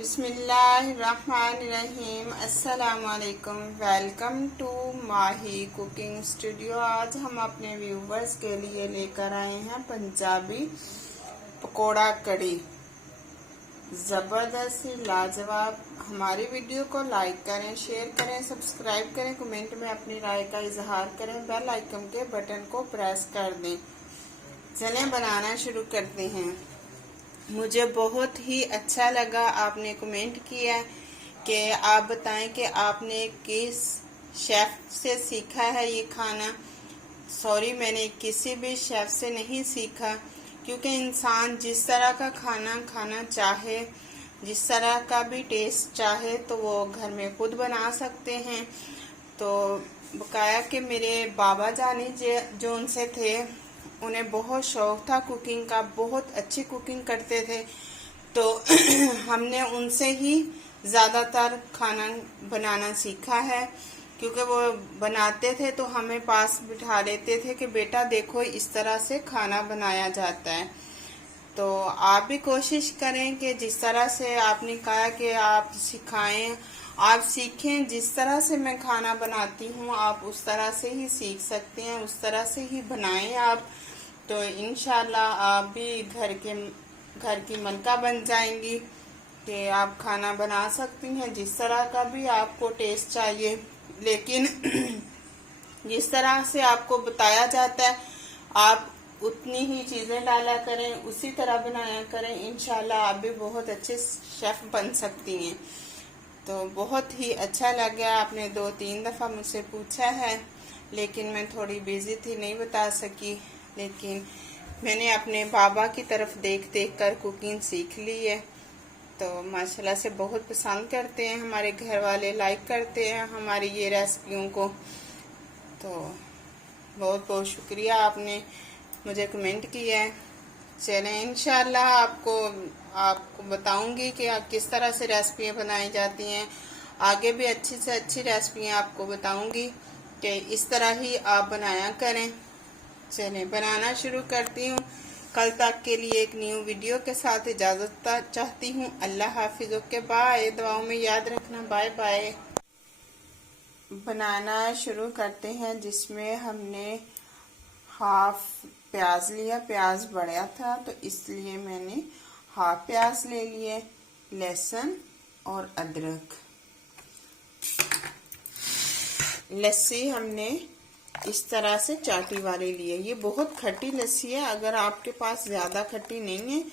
बिस्मिल्लाहिर्रहमानिर्रहीम। अस्सलामुअलैकुम। Welcome to Mahi cooking studio. आज हम अपने व्यूवर्स के लिए लेकर आए हैं पंजाबी पकोड़ा कड़ी। ज़बरदस्त लाजवाब। हमारी वीडियो को लाइक करें, शेयर करें, सब्सक्राइब करें, कमेंट में अपनी राय का इजहार करें, बेल आइकन के बटन को प्रेस कर दें। चलें बनाना शुरू करते हैं। मुझे बहुत ही अच्छा लगा, आपने कमेंट किया कि आप बताएं कि आपने किस शेफ से सीखा है ये खाना। सॉरी, मैंने किसी भी शेफ से नहीं सीखा, क्योंकि इंसान जिस तरह का खाना खाना चाहे, जिस तरह का भी टेस्ट चाहे, तो वो घर में खुद बना सकते हैं। तो बकाया कि मेरे बाबा जानी जो उनसे थे, उन्हें बहुत शौक था कुकिंग का, बहुत अच्छी कुकिंग करते थे। तो हमने उनसे ही ज़्यादातर खाना बनाना सीखा है, क्योंकि वो बनाते थे तो हमें पास बिठा लेते थे कि बेटा देखो इस तरह से खाना बनाया जाता है। तो आप भी कोशिश करें कि जिस तरह से आपने कहा कि आप सिखाएं, आप सीखें। जिस तरह से मैं खाना बनाती हूँ आप उस तरह से ही सीख सकते हैं, उस तरह से ही बनाएं आप। तो इंशाल्लाह आप भी घर की मलका बन जाएंगी कि आप खाना बना सकती हैं जिस तरह का भी आपको टेस्ट चाहिए। लेकिन जिस तरह से आपको बताया जाता है आप उतनी ही चीजें डाला करें, उसी तरह बनाया करें। इंशाल्लाह आप भी बहुत अच्छे शेफ बन सकती हैं। तो बहुत ही अच्छा लगा। आपने 2-3 दफ़ा मुझसे पूछा है, लेकिन मैं थोड़ी बिजी थी, नहीं बता सकी। लेकिन मैंने अपने बाबा की तरफ देख कर कुकिंग सीख ली है। तो माशाल्लाह से बहुत पसंद करते हैं हमारे घर वाले, लाइक करते हैं हमारी ये रेसिपियों को। तो बहुत बहुत शुक्रिया, आपने मुझे कमेंट किया है। चलें इंशाल्लाह आपको बताऊंगी कि किस तरह से रेसिपियाँ बनाई जाती हैं। आगे भी अच्छी से अच्छी रेसिपियाँ आपको बताऊंगी कि इस तरह ही आप बनाया करें। चलें बनाना शुरू करती हूँ। कल तक के लिए एक न्यू वीडियो के साथ इजाज़त चाहती हूँ। अल्लाह हाफिज़। Okay bye. दुआओं में याद रखना। Bye bye. बनाना शुरू करते हैं, जिसमें हमने हाफ प्याज लिया। प्याज बड़ा था तो इसलिए मैंने हाफ प्याज ले लिए। लहसुन और अदरक। लस्सी हमने इस तरह से चाटी वाले लिए। ये बहुत खट्टी लस्सी है। अगर आपके पास ज्यादा खट्टी नहीं है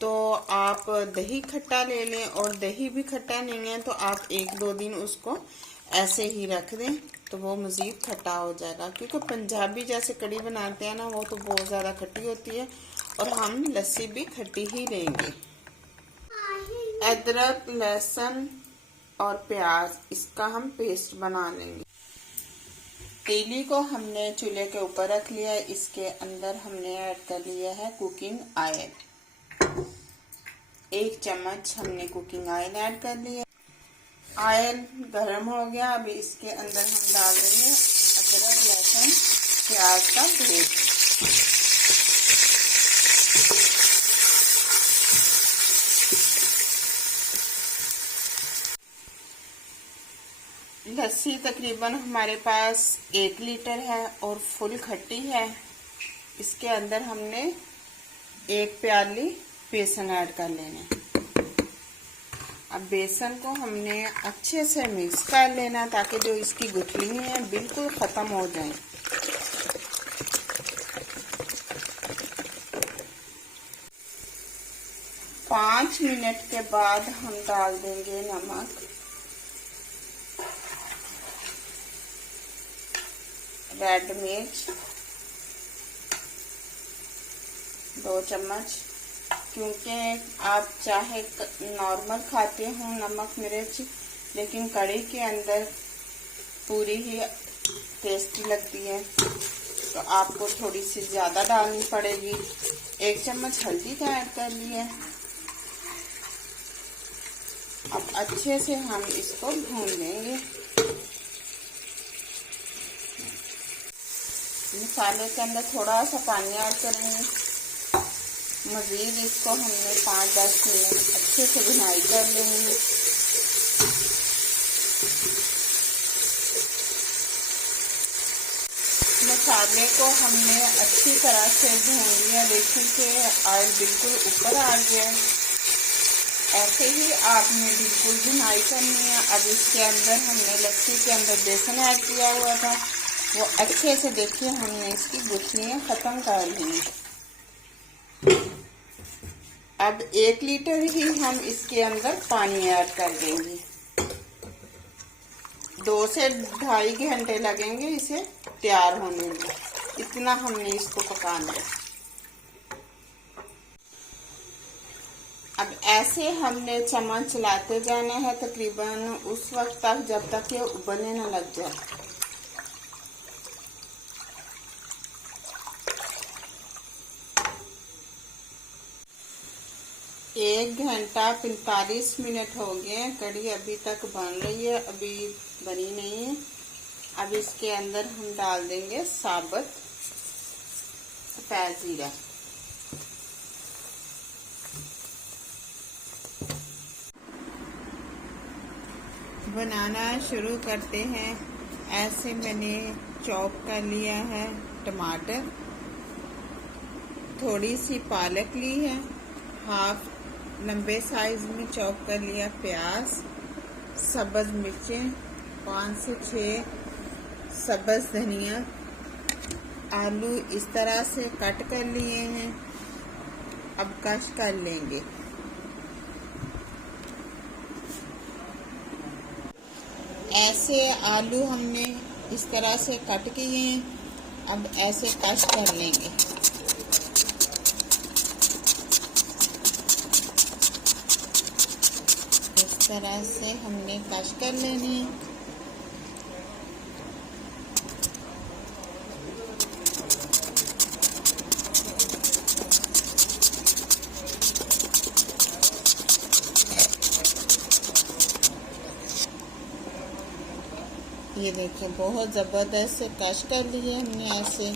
तो आप दही खट्टा ले लें, और दही भी खट्टा नहीं है तो आप 1-2 दिन उसको ऐसे ही रख दें, तो वो मजीद खट्टा हो जाएगा। क्योंकि पंजाबी जैसे कड़ी बनाते हैं ना, वो तो बहुत ज्यादा खट्टी होती है, और हम लस्सी भी खट्टी ही लेंगे। अदरक, लहसुन और प्याज, इसका हम पेस्ट बना लेंगे। तीली को हमने चूल्हे के ऊपर रख लिया है। इसके अंदर हमने ऐड कर लिया है कुकिंग ऑयल। 1 चम्मच हमने कुकिंग ऑयल ऐड कर लिया। ऑयल गर्म हो गया। अभी इसके अंदर हम डाल देंगे अदरक, लहसुन, प्याज का पेस्ट। लस्सी तकरीबन हमारे पास 1 लीटर है और फुल खट्टी है। इसके अंदर हमने 1 प्याली बेसन ऐड कर लेना। अब बेसन को हमने अच्छे से मिक्स कर लेना, ताकि जो इसकी गुठली है बिल्कुल खत्म हो जाए। पाँच मिनट के बाद हम डाल देंगे नमक। रेड मिर्च 2 चम्मच, क्योंकि आप चाहे नॉर्मल खाते हो नमक मिर्च, लेकिन कड़ी के अंदर पूरी ही टेस्टी लगती है, तो आपको थोड़ी सी ज्यादा डालनी पड़ेगी। 1 चम्मच हल्दी का ऐड कर लिया। अब अच्छे से हम इसको भून लेंगे। मसाले के अंदर थोड़ा सा पानी ऐड करेंगे। मज़ीद इसको हमने 5-10 मिनट अच्छे से भुनाई कर लेंगे। मसाले को हमने अच्छी तरह से भून लिया। देखिए कि ऑयल बिल्कुल ऊपर आ गया है। ऐसे ही आपने बिल्कुल भुनाई करनी है। अब इसके अंदर हमने लस्सी के अंदर बेसन ऐड किया हुआ था, वो अच्छे से देखिए हमने इसकी गुठलियाँ ख़त्म कर ली। अब 1 लीटर ही हम इसके अंदर पानी ऐड कर देंगे। 2 से 2.5 घंटे लगेंगे इसे तैयार होने में। इतना हमने इसको पकाना है। अब ऐसे हमने चम्मच चलाते जाना है तकरीबन उस वक्त तक जब तक ये उबलने न लग जाए। एक घंटा 45 मिनट हो गए। कढ़ी अभी तक बन रही है, अभी बनी नहीं है। अब इसके अंदर हम डाल देंगे साबुत सफेद जीरा। बनाना शुरू करते हैं। ऐसे मैंने चॉप कर लिया है टमाटर, थोड़ी सी पालक ली है, हाफ लंबे साइज में चॉप कर लिया प्याज, सब्ज मिर्चें, 5 से 6 सब्ज धनिया, आलू इस तरह से कट कर लिए हैं। अब कश कर लेंगे। ऐसे आलू हमने इस तरह से कट किए हैं। अब ऐसे कश कर लेंगे। इस तरह से हमने कश कर लेनी है। ये देखिए बहुत ज़बरदस्त से कश कर लिए हमने ऐसे।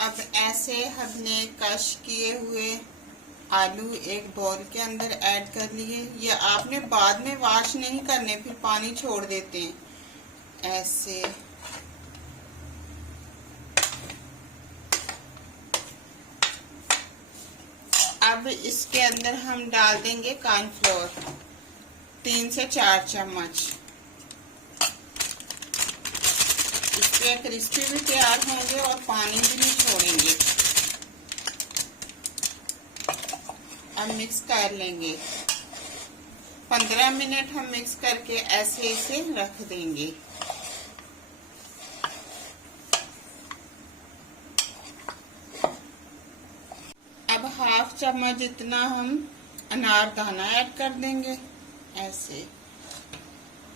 अब ऐसे हमने कश किए हुए आलू एक बाउल के अंदर ऐड कर लिए। ये आपने बाद में वॉश नहीं करने, फिर पानी छोड़ देते हैं ऐसे। अब इसके अंदर हम डाल देंगे कॉर्नफ्लोर 3 से 4 चम्मच। इससे क्रिस्पी भी तैयार होंगे और पानी भी नहीं छोड़ेंगे। अब मिक्स कर लेंगे। 15 मिनट हम मिक्स करके ऐसे इसे रख देंगे। अब हाफ चम्मच जितना हम अनारदाना ऐड कर देंगे ऐसे।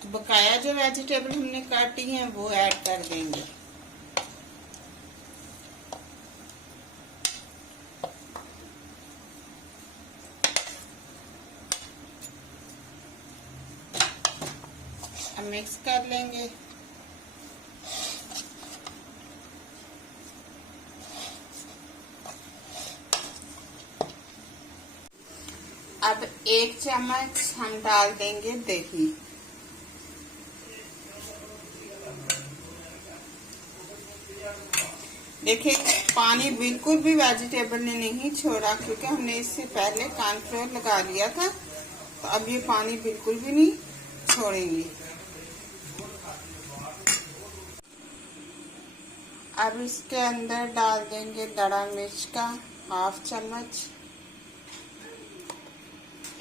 तो बकाया जो वेजिटेबल हमने काटी हैं वो ऐड कर देंगे। अब मिक्स कर लेंगे। अब 1 चम्मच हम डाल देंगे दही। देखिए पानी बिल्कुल भी वेजिटेबल ने नहीं छोड़ा, क्योंकि हमने इससे पहले कॉर्नफ्लोर लगा लिया था। तो अब ये पानी बिल्कुल भी नहीं छोड़ेंगे। अब इसके अंदर डाल देंगे दड़ा मिर्च का हाफ चम्मच,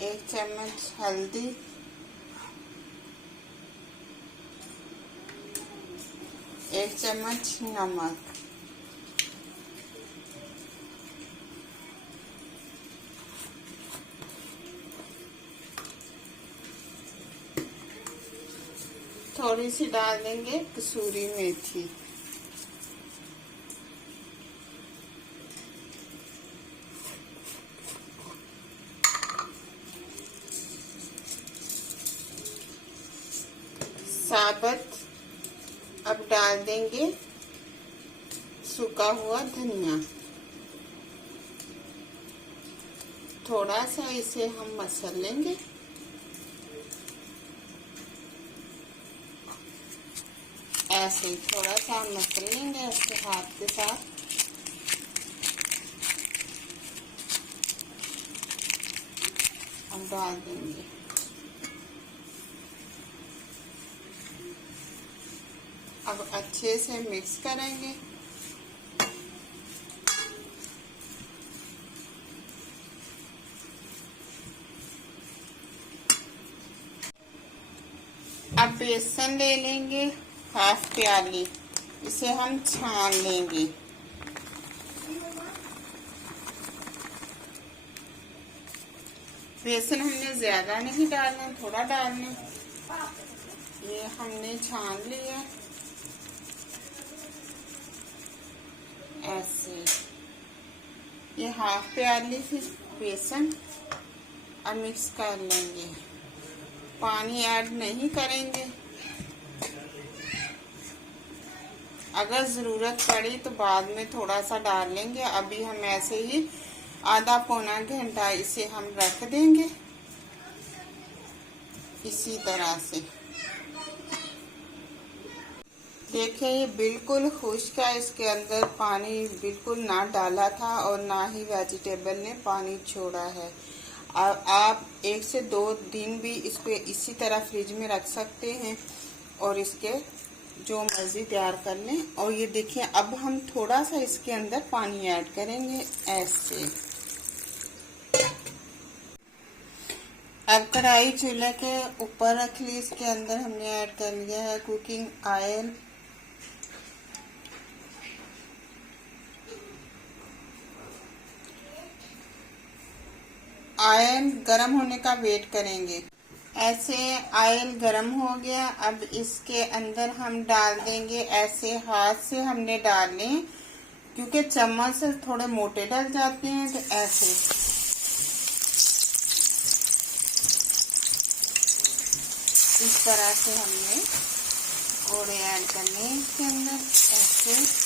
1 चम्मच हल्दी, 1 चम्मच नमक, थोड़ी सी डाल देंगे कसूरी मेथी। साबुत अब डाल देंगे सूखा हुआ धनिया। थोड़ा सा इसे हम मसल लेंगे। ऐसे ही थोड़ा सा हम मसल लेंगे इसके हाथ के साथ। हम डाल देंगे। अब अच्छे से मिक्स करेंगे। अब बेसन ले लेंगे हाफ प्याली, इसे हम छान लेंगे। बेसन हमने ज्यादा नहीं डालना, थोड़ा डालना। ये हमने छान लिया ऐसे। ये हाफ प्याली थी बेसन। अब मिक्स कर लेंगे, पानी ऐड नहीं करेंगे। अगर जरूरत पड़ी तो बाद में थोड़ा सा डाल लेंगे। अभी हम ऐसे ही आधा पौना घंटा इसे हम रख देंगे इसी तरह से। देखिए ये बिल्कुल खुश्क है, इसके अंदर पानी बिल्कुल ना डाला था और ना ही वेजिटेबल ने पानी छोड़ा है। आप 1 से 2 दिन भी इसको इसी तरह फ्रिज में रख सकते हैं और इसके जो मर्जी तैयार कर लें। और ये देखिए अब हम थोड़ा सा इसके अंदर पानी ऐड करेंगे ऐसे। अब कढ़ाई चूल्हे के ऊपर रख ली, इसके अंदर हमने ऐड कर लिया है कुकिंग ऑयल। ऑयल गरम होने का वेट करेंगे। ऐसे ऑयल गरम हो गया। अब इसके अंदर हम डाल देंगे, ऐसे हाथ से हमने डालने, क्योंकि चम्मच से थोड़े मोटे डल जाते हैं, तो ऐसे इस तरह से हमने पकौड़े ऐड करने हैं इसके अंदर ऐसे।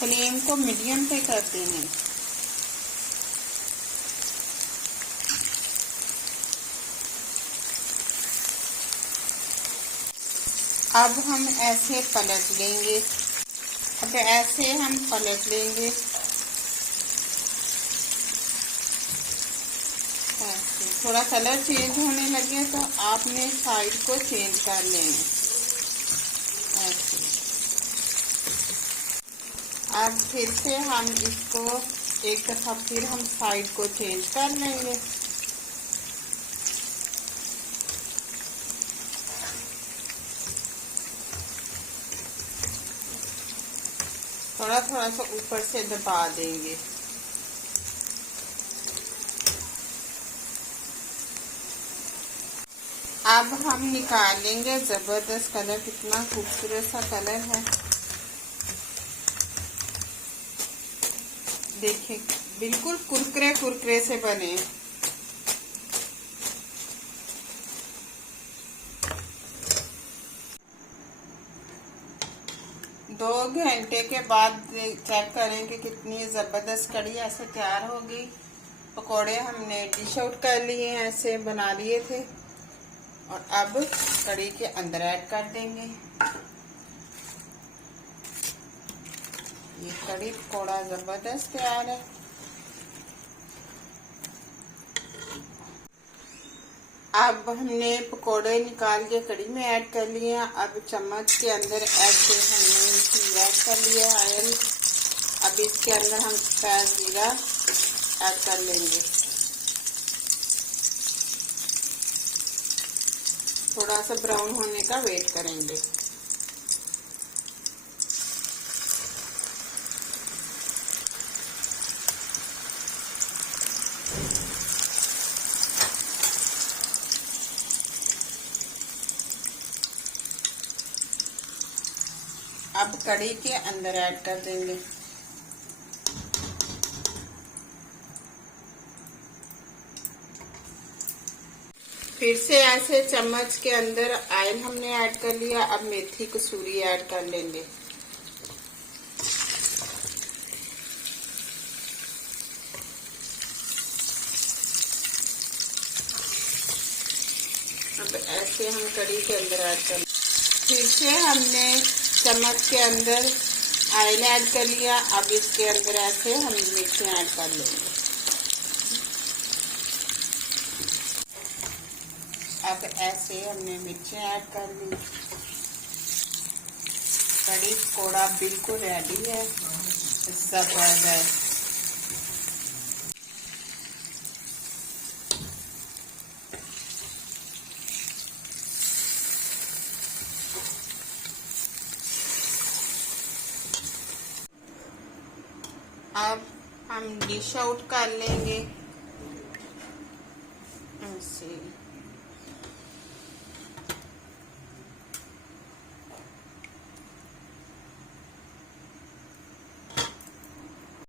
फ्लेम को मीडियम पे कर देंगे। अब हम ऐसे पलट लेंगे। अब ऐसे हम पलट लेंगे ऐसे। थोड़ा कलर चेंज होने लगे तो आपने साइड को चेंज कर लेना ऐसे। अब फिर से हम इसको एक दफा फिर हम साइड को चेंज कर लेंगे। थोड़ा थोड़ा सा ऊपर से दबा देंगे। अब हम निकाल लेंगे। जबरदस्त कलर, कितना खूबसूरत सा कलर है। देखिए बिल्कुल कुरकुरे कुरकुरे से बने। दो घंटे के बाद चेक करेंगे कितनी जबरदस्त कढ़ी ऐसे तैयार हो गई। पकोड़े हमने डिश आउट कर लिए, ऐसे बना लिए थे और अब कढ़ी के अंदर ऐड कर देंगे। ये कढ़ी पकौड़ा जबरदस्त तैयार है। अब हमने पकोड़े निकाल के कढ़ी में ऐड कर लिए हैं। अब चम्मच के अंदर ऐसे हमने ऐड कर लिया ऑयल। अब इसके अंदर हम सफेद जीरा ऐड कर लेंगे। थोड़ा सा ब्राउन होने का वेट करेंगे। अब कढ़ी के अंदर ऐड कर देंगे। फिर से ऐसे चम्मच के अंदर ऑयल हमने ऐड कर लिया। अब मेथी कसूरी ऐड कर लेंगे। अब ऐसे हम कढ़ी के अंदर ऐड कर, फिर से हमने चम्मच के अंदर ऑयल ऐड कर लिया। अब इसके अंदर ऐसे हम मिर्ची ऐड कर लेंगे। अब ऐसे हमने मिर्ची ऐड कर ली। कढ़ी पकौड़ा बिल्कुल रेडी है, जबरदस्त। अब हम डिश आउट कर लेंगे ऐसे।